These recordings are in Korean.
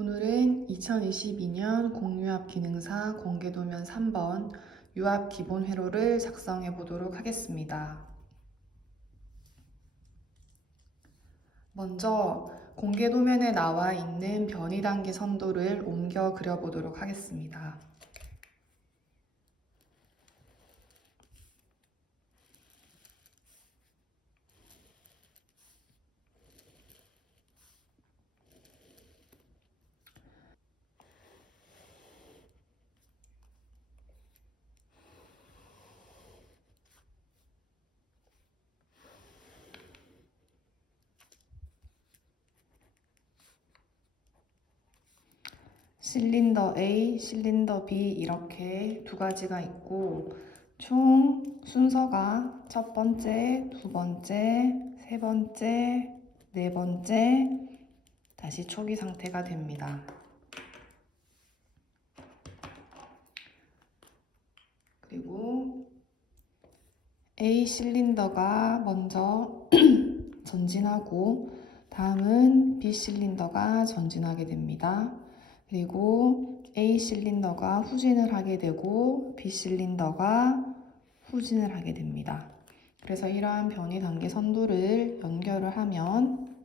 오늘은 2022년 공유압 기능사 공개도면 3번 유압 기본 회로를 작성해 보도록 하겠습니다. 먼저 공개도면에 나와 있는 변이 단계 선도를 옮겨 그려보도록 하겠습니다. 실린더 A, 실린더 B 이렇게 두 가지가 있고 총 순서가 첫 번째, 두 번째, 세 번째, 네 번째 다시 초기 상태가 됩니다. 그리고 A 실린더가 먼저 전진하고 다음은 B 실린더가 전진하게 됩니다. 그리고 A 실린더가 후진을 하게 되고 B 실린더가 후진을 하게 됩니다. 그래서 이러한 변이 단계 선도를 연결을 하면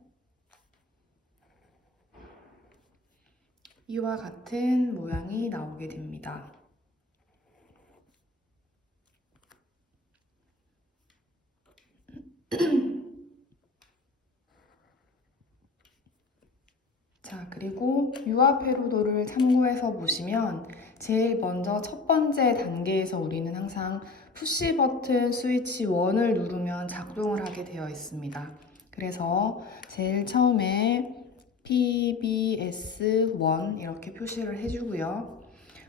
이와 같은 모양이 나오게 됩니다. 자, 그리고 유압 회로도를 참고해서 보시면 제일 먼저 첫 번째 단계에서 우리는 항상 푸시 버튼 스위치 1을 누르면 작동을 하게 되어 있습니다. 그래서 제일 처음에 PBS1 이렇게 표시를 해주고요.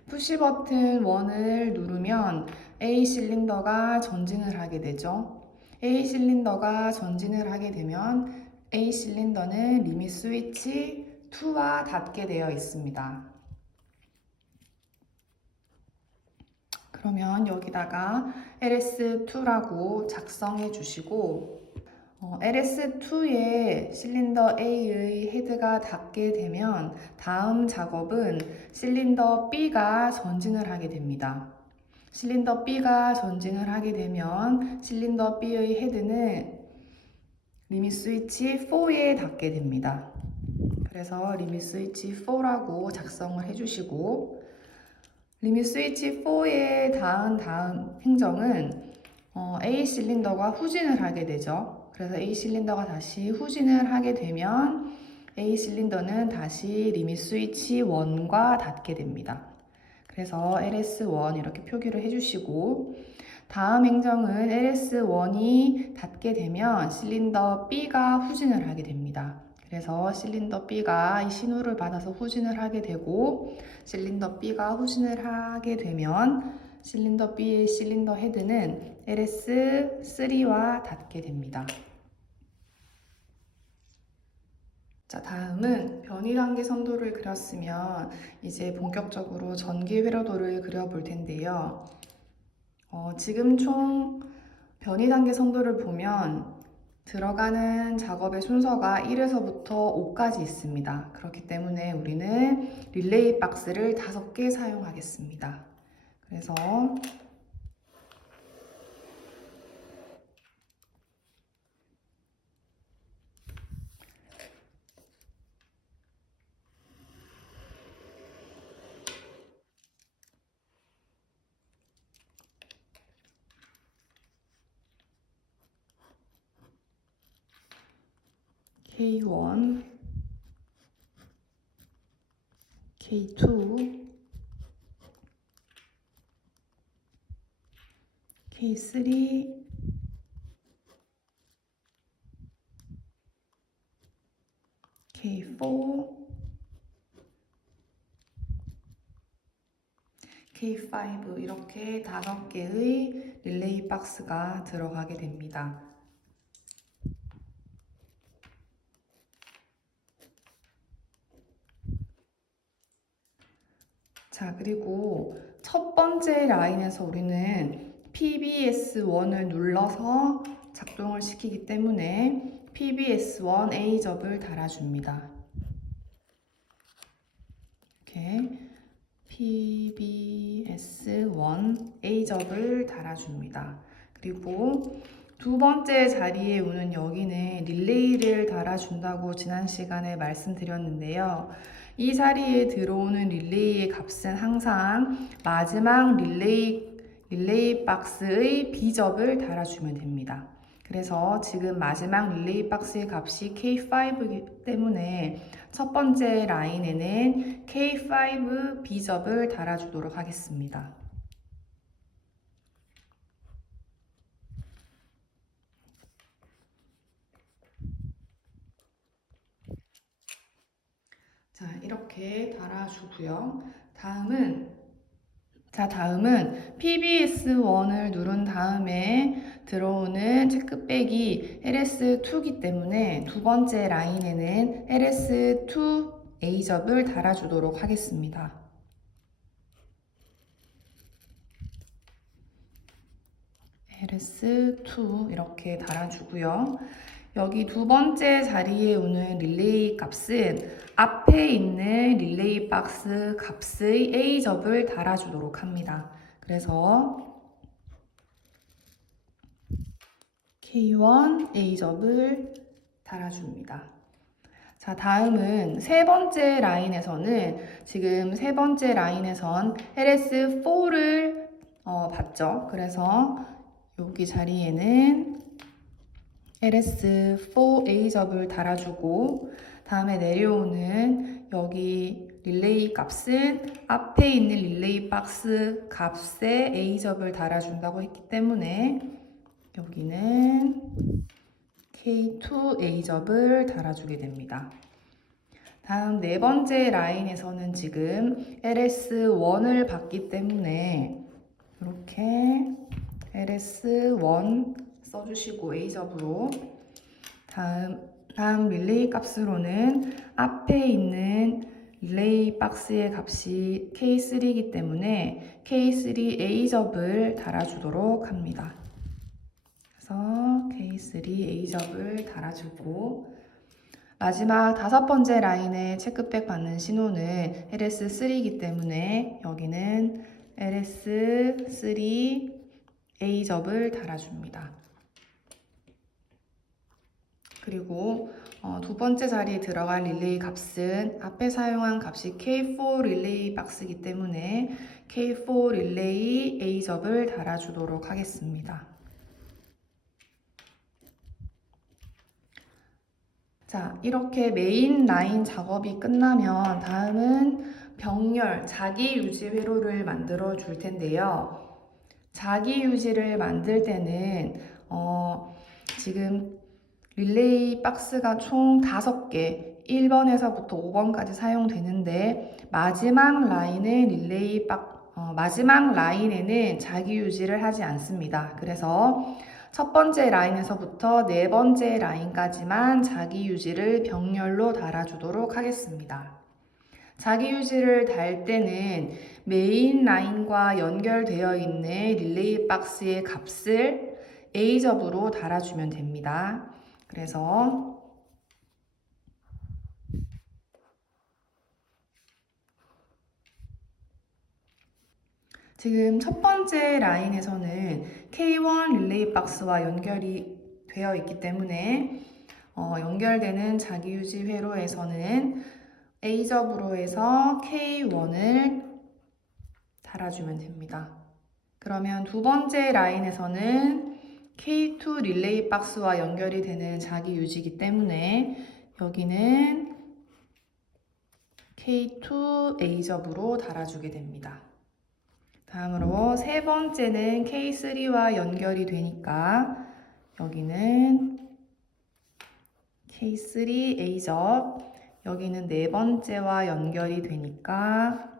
푸시 버튼 1을 누르면 A 실린더가 전진을 하게 되죠. A 실린더가 전진을 하게 되면 A 실린더는 리밋 스위치 2와 닿게 되어 있습니다. 그러면 여기다가 LS2라고 작성해 주시고 LS2에 실린더 A의 헤드가 닿게 되면 다음 작업은 실린더 B가 전진을 하게 됩니다. 실린더 B가 전진을 하게 되면 실린더 B의 헤드는 리밋 스위치 4에 닿게 됩니다. 그래서 리밋 스위치 4라고 작성을 해주시고 리밋 스위치 4에 닿은 다음 행정은 A 실린더가 후진을 하게 되죠. 그래서 A 실린더가 다시 후진을 하게 되면 A 실린더는 다시 리밋 스위치 1과 닿게 됩니다. 그래서 LS1 이렇게 표기를 해주시고 다음 행정은 LS1이 닿게 되면 실린더 B가 후진을 하게 됩니다. 그래서 실린더 B가 이 신호를 받아서 후진을 하게 되고 실린더 B가 후진을 하게 되면 실린더 B의 실린더 헤드는 LS3와 닿게 됩니다. 자, 다음은 변이 단계 선도를 그렸으면 이제 본격적으로 전기 회로도를 그려볼 텐데요. 지금 총 변이 단계 선도를 보면 들어가는 작업의 순서가 1에서부터 5까지 있습니다. 그렇기 때문에 우리는 릴레이 박스를 5개 사용하겠습니다. 그래서 K1, K2, K3, K4, K5 이렇게 5개의 릴레이 박스가 들어가게 됩니다. 자, 그리고 첫 번째 라인에서 우리는 PBS1을 눌러서 작동을 시키기 때문에 PBS1 A접을 달아줍니다. 이렇게 PBS1 A접을 달아줍니다. 그리고 두 번째 자리에 오는 여기는 릴레이를 달아준다고 지난 시간에 말씀드렸는데요. 이 자리에 들어오는 릴레이의 값은 항상 마지막 릴레이 박스의 B접을 달아주면 됩니다. 그래서 지금 마지막 릴레이 박스의 값이 K5이기 때문에 첫 번째 라인에는 K5 B접을 달아주도록 하겠습니다. 자, 이렇게 달아주고요. 다음은 PBS1을 누른 다음에 들어오는 체크백이 LS2이기 때문에 두 번째 라인에는 LS2 A접을 달아주도록 하겠습니다. LS2 이렇게 달아주고요. 여기 두 번째 자리에 오는 릴레이 값은 앞에 있는 릴레이 박스 값의 A접을 달아주도록 합니다. 그래서 K1 A접을 달아줍니다. 자, 다음은 세 번째 라인에서는 지금 세 번째 라인에선 LS4를 봤죠. 그래서 여기 자리에는 LS4A접을 달아주고 다음에 내려오는 여기 릴레이 값은 앞에 있는 릴레이 박스 값에 A접을 달아준다고 했기 때문에 여기는 K2A접을 달아주게 됩니다. 다음 네 번째 라인에서는 지금 LS1을 봤기 때문에 이렇게 LS1 써주시고 A접으로 다음 릴레이 값으로는 앞에 있는 릴레이 박스의 값이 K3이기 때문에 K3 A접을 달아주도록 합니다. 그래서 K3 A접을 달아주고 마지막 다섯 번째 라인에 체크백 받는 신호는 LS3이기 때문에 여기는 LS3 A접을 달아줍니다. 그리고 두 번째 자리에 들어갈 릴레이 값은 앞에 사용한 값이 K4 릴레이 박스이기 때문에 K4 릴레이 A접을 달아주도록 하겠습니다. 자, 이렇게 메인 라인 작업이 끝나면 다음은 병렬, 자기 유지 회로를 만들어 줄 텐데요. 자기 유지를 만들 때는 지금 릴레이 박스가 총 5개, 1번에서부터 5번까지 사용되는데 마지막 라인에는 자기 유지를 하지 않습니다. 그래서 첫 번째 라인에서부터 네 번째 라인까지만 자기 유지를 병렬로 달아주도록 하겠습니다. 자기 유지를 달 때는 메인 라인과 연결되어 있는 릴레이 박스의 값을 A접으로 달아주면 됩니다. 그래서 지금 첫 번째 라인에서는 K1 릴레이 박스와 연결이 되어 있기 때문에 연결되는 자기유지 회로에서는 A접으로 해서 K1을 달아주면 됩니다. 그러면 두 번째 라인에서는 K2 릴레이 박스와 연결이 되는 자기유지이기 때문에 여기는 K2 A접으로 달아주게 됩니다. 다음으로 세 번째는 K3와 연결이 되니까 여기는 K3 A접, 여기는 네 번째와 연결이 되니까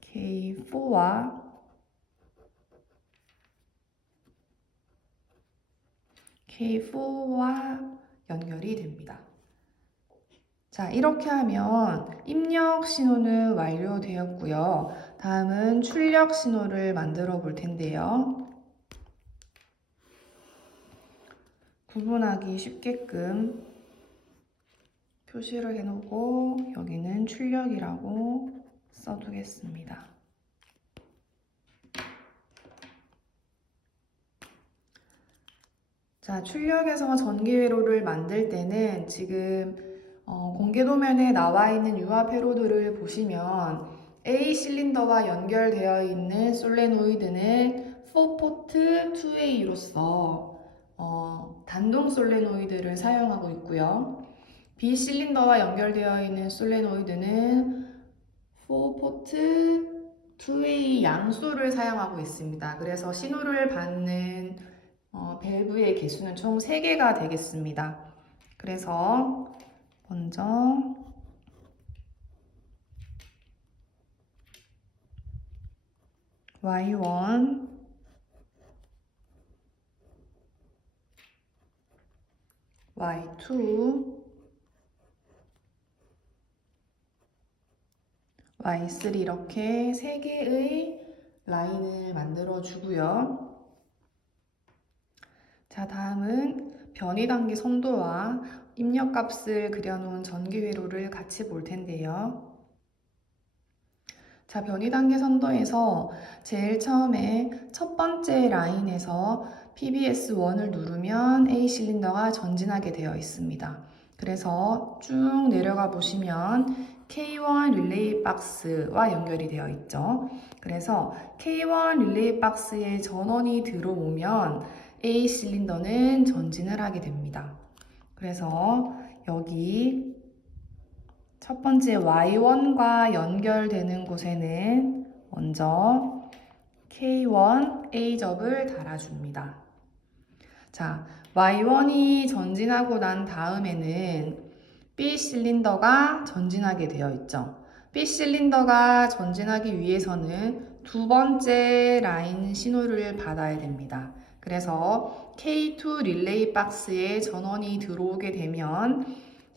K4와 연결이 됩니다. 자, 이렇게 하면 입력 신호는 완료되었고요. 다음은 출력 신호를 만들어 볼 텐데요. 구분하기 쉽게끔 표시를 해놓고 여기는 출력이라고 써두겠습니다. 자, 출력에서 전기 회로를 만들 때는 지금 공개 도면에 나와 있는 유압 회로들을 보시면 A 실린더와 연결되어 있는 솔레노이드는 4포트 2A로서 단동 솔레노이드를 사용하고 있고요. B 실린더와 연결되어 있는 솔레노이드는 4포트 2A 양소를 사용하고 있습니다. 그래서 신호를 받는 밸브의 개수는 총 3개가 되겠습니다. 그래서 먼저 Y1, Y2, Y3 이렇게 3개의 라인을 만들어 주고요. 자, 다음은 변이단계 선도와 입력값을 그려놓은 전기 회로를 같이 볼 텐데요. 자, 변이단계 선도에서 제일 처음에 첫 번째 라인에서 PBS1을 누르면 A 실린더가 전진하게 되어 있습니다. 그래서 쭉 내려가 보시면 K1 릴레이 박스와 연결이 되어 있죠. 그래서 K1 릴레이 박스에 전원이 들어오면 A 실린더는 전진을 하게 됩니다. 그래서 여기 첫 번째 Y1과 연결되는 곳에는 먼저 K1 A접을 달아줍니다. 자, Y1이 전진하고 난 다음에는 B 실린더가 전진하게 되어 있죠. B 실린더가 전진하기 위해서는 두 번째 라인 신호를 받아야 됩니다. 그래서 K2 릴레이 박스에 전원이 들어오게 되면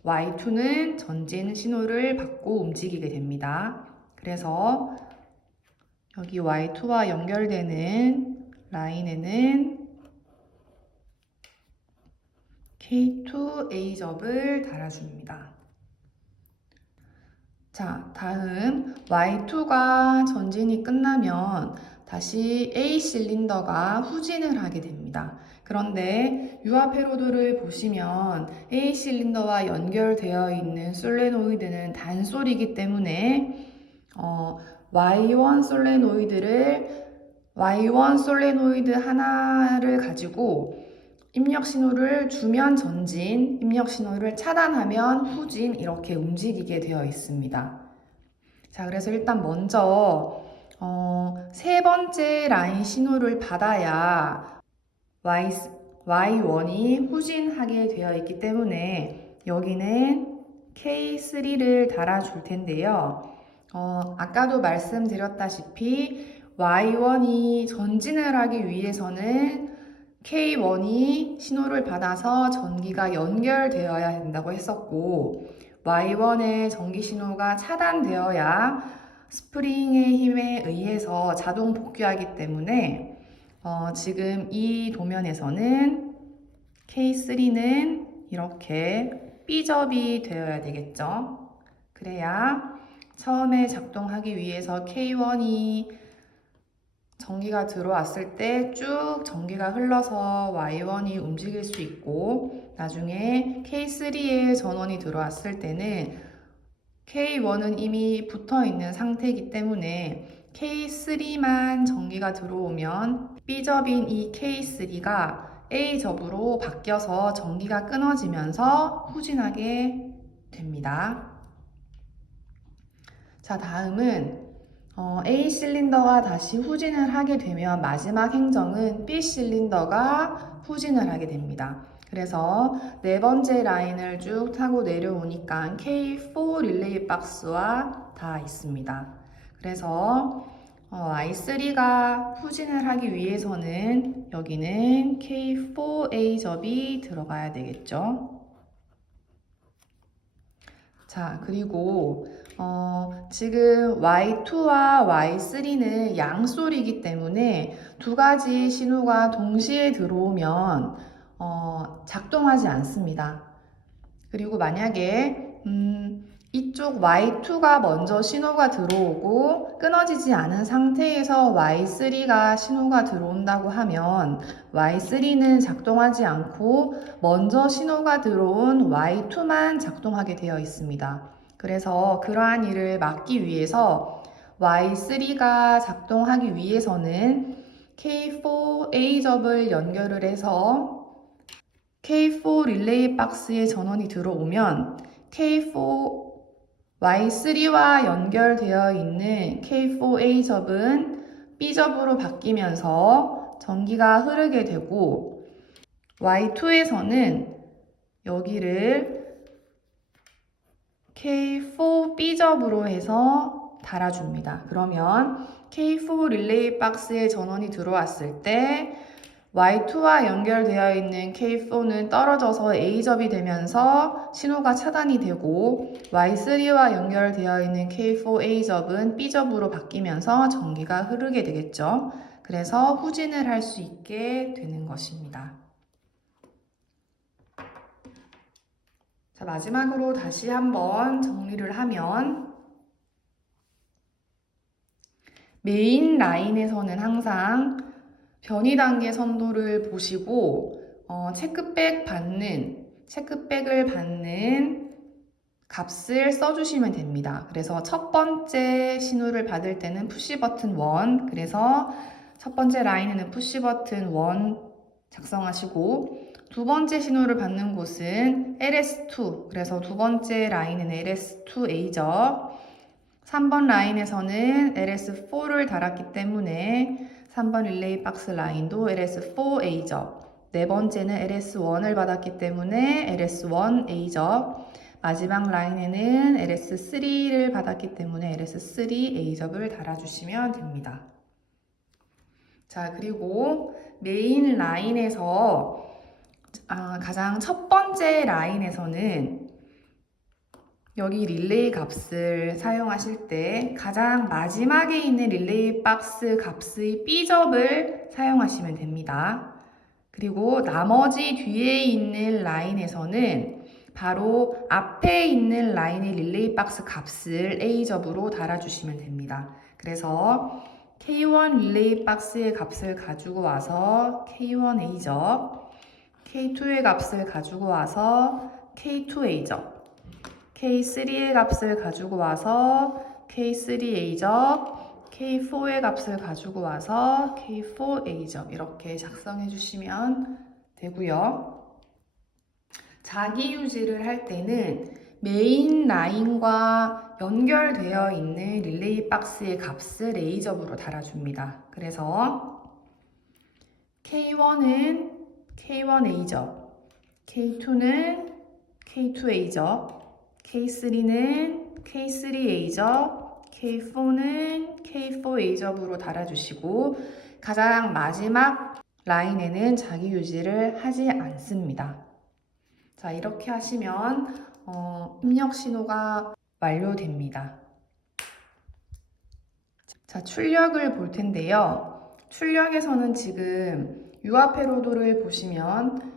Y2는 전진 신호를 받고 움직이게 됩니다. 그래서 여기 Y2와 연결되는 라인에는 K2A접을 달아줍니다. 자, 다음 Y2가 전진이 끝나면 다시 A 실린더가 후진을 하게 됩니다. 그런데 유압 회로도를 보시면 A 실린더와 연결되어 있는 솔레노이드는 단솔이기 때문에 Y1 솔레노이드 하나를 가지고 입력 신호를 주면 전진, 입력 신호를 차단하면 후진 이렇게 움직이게 되어 있습니다. 자, 그래서 일단 먼저 세 번째 라인 신호를 받아야 Y1이 후진하게 되어 있기 때문에 여기는 K3를 달아줄 텐데요. 아까도 말씀드렸다시피 Y1이 전진을 하기 위해서는 K1이 신호를 받아서 전기가 연결되어야 된다고 했었고 Y1의 전기 신호가 차단되어야 스프링의 힘에 의해서 자동 복귀하기 때문에 지금 이 도면에서는 K3는 이렇게 B접이 되어야 되겠죠. 그래야 처음에 작동하기 위해서 K1이 전기가 들어왔을 때 쭉 전기가 흘러서 Y1이 움직일 수 있고 나중에 K3에 전원이 들어왔을 때는 K1은 이미 붙어 있는 상태이기 때문에 K3만 전기가 들어오면 B접인 이 K3가 A접으로 바뀌어서 전기가 끊어지면서 후진하게 됩니다. 자, 다음은 A 실린더가 다시 후진을 하게 되면 마지막 행정은 B 실린더가 후진을 하게 됩니다. 그래서 네 번째 라인을 쭉 타고 내려오니까 K4 릴레이 박스와 다 있습니다. 그래서 I3가 후진을 하기 위해서는 여기는 K4A 접이 들어가야 되겠죠. 자, 그리고 지금 Y2와 Y3는 양솔이기 때문에 두 가지 신호가 동시에 들어오면 작동하지 않습니다. 그리고 만약에 이쪽 Y2가 먼저 신호가 들어오고 끊어지지 않은 상태에서 Y3가 신호가 들어온다고 하면 Y3는 작동하지 않고 먼저 신호가 들어온 Y2만 작동하게 되어 있습니다. 그래서 그러한 일을 막기 위해서 Y3가 작동하기 위해서는 K4A접을 연결을 해서 K4 릴레이 박스에 전원이 들어오면 K4 Y3와 연결되어 있는 K4A 접은 B접으로 바뀌면서 전기가 흐르게 되고 Y2에서는 여기를 K4B 접으로 해서 달아줍니다. 그러면 K4 릴레이 박스에 전원이 들어왔을 때 Y2와 연결되어 있는 K4는 떨어져서 A접이 되면서 신호가 차단이 되고 Y3와 연결되어 있는 K4A접은 B접으로 바뀌면서 전기가 흐르게 되겠죠. 그래서 후진을 할 수 있게 되는 것입니다. 자, 마지막으로 다시 한번 정리를 하면 메인 라인에서는 항상 변이 단계 선도를 보시고 체크백을 받는 값을 써주시면 됩니다. 그래서 첫 번째 신호를 받을 때는 푸시 버튼 1, 그래서 첫 번째 라인에는 푸시 버튼 1 작성하시고 두 번째 신호를 받는 곳은 LS2, 그래서 두 번째 라인은 LS2A죠. 3번 라인에서는 LS4를 달았기 때문에 3번 릴레이 박스 라인도 LS4A접. 네 번째는 LS1을 받았기 때문에 LS1A접. 마지막 라인에는 LS3를 받았기 때문에 LS3A접을 달아주시면 됩니다. 자, 그리고 메인 라인에서 가장 첫 번째 라인에서는 여기 릴레이 값을 사용하실 때 가장 마지막에 있는 릴레이 박스 값의 B접을 사용하시면 됩니다. 그리고 나머지 뒤에 있는 라인에서는 바로 앞에 있는 라인의 릴레이 박스 값을 A접으로 달아주시면 됩니다. 그래서 K1 릴레이 박스의 값을 가지고 와서 K1 A접, K2의 값을 가지고 와서 K2 A접, K3의 값을 가지고 와서 K3A접, K4의 값을 가지고 와서 K4A접 이렇게 작성해 주시면 되고요. 자기 유지를 할 때는 메인 라인과 연결되어 있는 릴레이 박스의 값을 A접으로 달아줍니다. 그래서 K1은 K1A접, K2는 K2A접, K3는 K3A접, K4는 K4A접으로 달아주시고 가장 마지막 라인에는 자기 유지를 하지 않습니다. 자, 이렇게 하시면 입력 신호가 완료됩니다. 자, 출력을 볼 텐데요. 출력에서는 지금 유압회로도를 보시면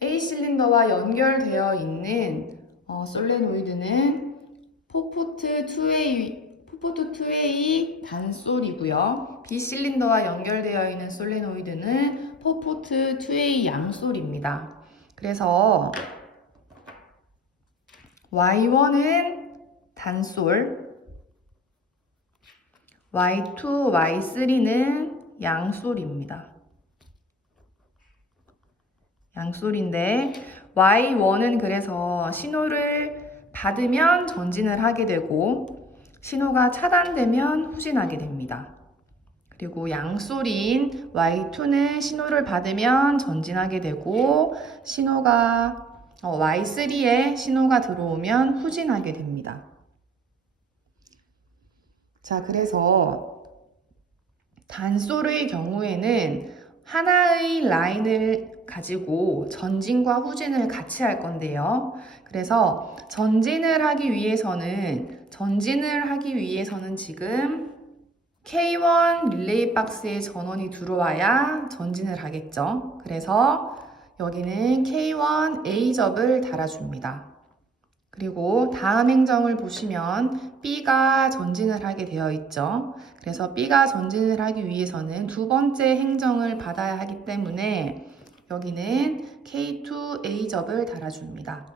A 실린더와 연결되어 있는 솔레노이드는 포포트 2A 단솔이고요. B 실린더와 연결되어 있는 솔레노이드는 포포트 2A 양솔입니다. 그래서 Y1은 단솔, Y2, Y3는 양솔입니다. 양솔인데 Y1은 그래서 신호를 받으면 전진을 하게 되고 신호가 차단되면 후진하게 됩니다. 그리고 양솔인 Y2는 신호를 받으면 전진하게 되고 Y3에 신호가 들어오면 후진하게 됩니다. 자, 그래서 단솔의 경우에는 하나의 라인을 가지고 전진과 후진을 같이 할 건데요. 그래서 전진을 하기 위해서는 지금 K1 릴레이 박스에 전원이 들어와야 전진을 하겠죠. 그래서 여기는 K1 A접을 달아줍니다. 그리고 다음 행정을 보시면 B가 전진을 하게 되어 있죠. 그래서 B가 전진을 하기 위해서는 두 번째 행정을 받아야 하기 때문에 여기는 K2A접을 달아줍니다.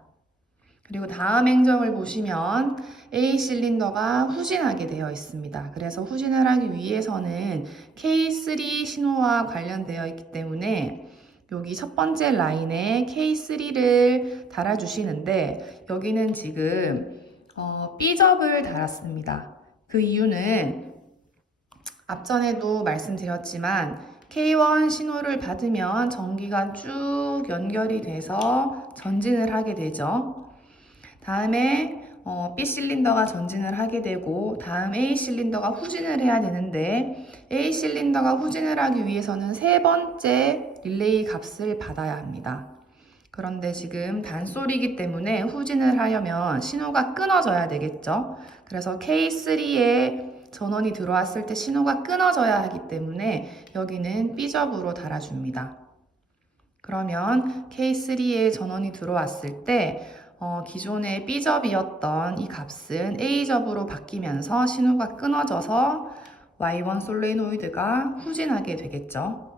그리고 다음 행정을 보시면 A 실린더가 후진하게 되어 있습니다. 그래서 후진을 하기 위해서는 K3 신호와 관련되어 있기 때문에 여기 첫 번째 라인에 K3를 달아주시는데 여기는 지금 B접을 달았습니다. 그 이유는 앞전에도 말씀드렸지만 K1 신호를 받으면 전기가 쭉 연결이 돼서 전진을 하게 되죠. 다음에 B 실린더가 전진을 하게 되고 다음 A 실린더가 후진을 해야 되는데 A 실린더가 후진을 하기 위해서는 세 번째 릴레이 값을 받아야 합니다. 그런데 지금 단솔이기 때문에 후진을 하려면 신호가 끊어져야 되겠죠. 그래서 K3에 전원이 들어왔을 때 신호가 끊어져야 하기 때문에 여기는 B접으로 달아줍니다. 그러면 K3에 전원이 들어왔을 때 기존의 B접이었던 이 값은 A접으로 바뀌면서 신호가 끊어져서 Y1 솔레노이드가 후진하게 되겠죠.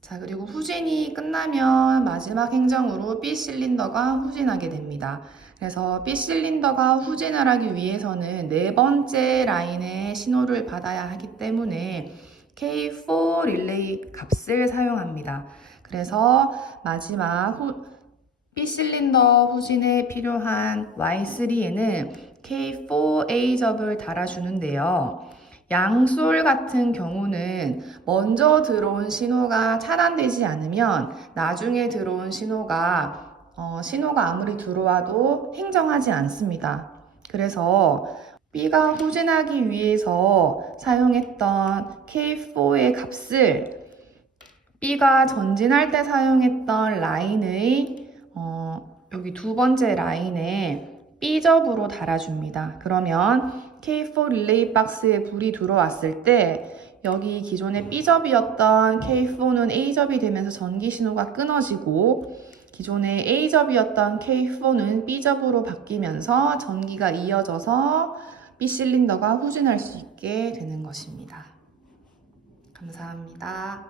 자, 그리고 후진이 끝나면 마지막 행정으로 B 실린더가 후진하게 됩니다. 그래서 B 실린더가 후진을 하기 위해서는 네 번째 라인에 신호를 받아야 하기 때문에 K4 릴레이 값을 사용합니다. 그래서 마지막 B 실린더 후진에 필요한 Y3에는 K4A 접을 달아주는데요. 양솔 같은 경우는 먼저 들어온 신호가 차단되지 않으면 나중에 들어온 신호가 아무리 들어와도 행정하지 않습니다. 그래서 B가 후진하기 위해서 사용했던 K4의 값을 B가 전진할 때 사용했던 라인의 여기 두 번째 라인에 B접으로 달아줍니다. 그러면 K4 릴레이 박스에 불이 들어왔을 때 여기 기존의 B접이었던 K4는 A접이 되면서 전기 신호가 끊어지고 기존의 A접이었던 K4는 B접으로 바뀌면서 전기가 이어져서 B 실린더가 후진할 수 있게 되는 것입니다. 감사합니다.